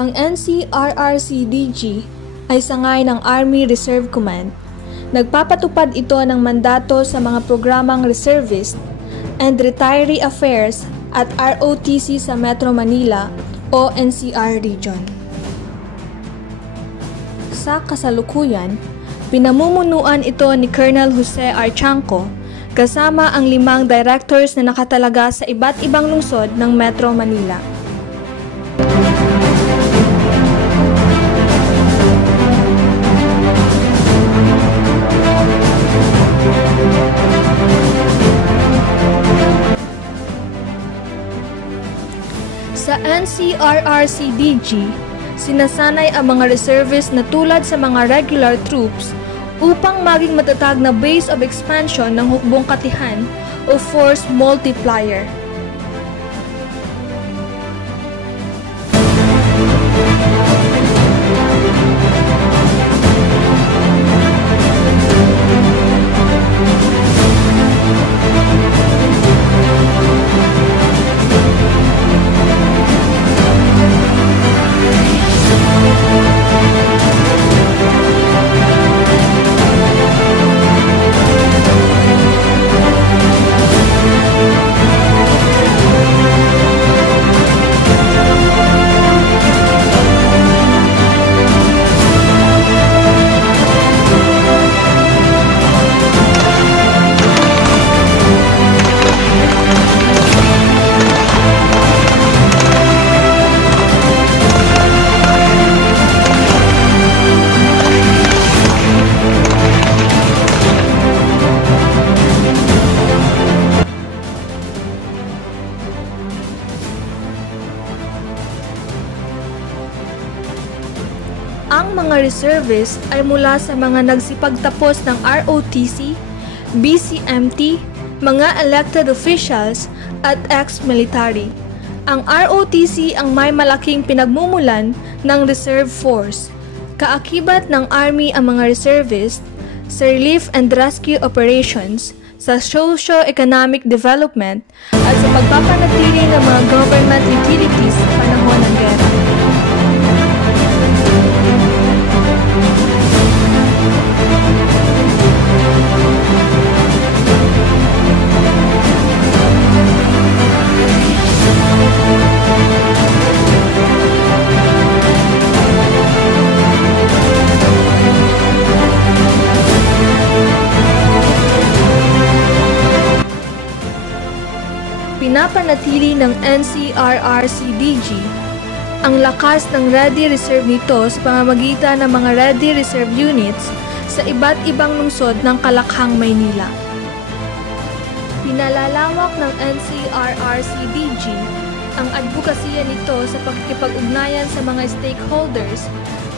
Ang NCRRC-DG ay sangay ng Army Reserve Command. Nagpapatupad ito ng mandato sa mga programang reservist and retiree affairs at ROTC sa Metro Manila o NCR region. Sa kasalukuyan, pinamumunuan ito ni Colonel Jose R. Chanco kasama ang 5 directors na nakatalaga sa iba't ibang lungsod ng Metro Manila. Sa NCRRC-DG, sinasanay ang mga reservists na tulad sa mga regular troops upang maging matatag na base of expansion ng hukbong katihan o force multiplier. Ang mga reservists ay mula sa mga nagsipagtapos ng ROTC, BCMT, mga elected officials at ex-military. Ang ROTC ang may malaking pinagmumulan ng reserve force. Kaakibat ng Army ang mga reservists sa relief and rescue operations, sa socio-economic development at sa pagpapanatili ng mga government utilities sa panahon ng gera. Pinapanatili ng NCRRC-DG ang lakas ng Ready Reserve nito sa pamamagitan ng mga Ready Reserve Units sa iba't ibang lungsod ng Kalakhang, Maynila. Pinalalawak ng NCRRC-DG ang advokasya nito sa pakikipag-ugnayan sa mga stakeholders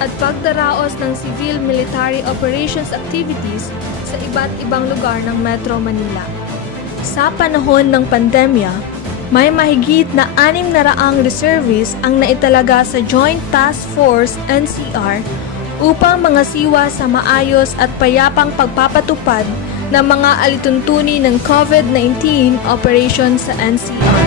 at pagdaraos ng civil-military operations activities sa iba't ibang lugar ng Metro Manila. Sa panahon ng pandemya, may mahigit na 600 reservists ang naitalaga sa Joint Task Force NCR upang mangasiwa sa maayos at payapang pagpapatupad ng mga alituntunin ng COVID-19 operations sa NCR.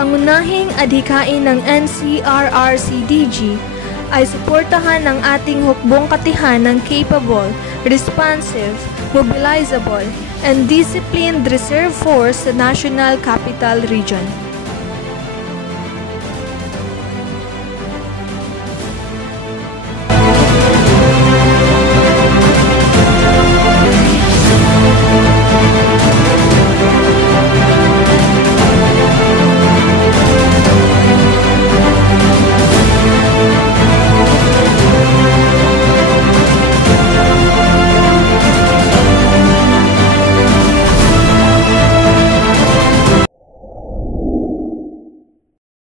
Pangunahing adhikain ng NCRRC-DG ay suportahan ang ating hukbong katihan ng capable, responsive, mobilizable, and disciplined reserve force sa National Capital Region.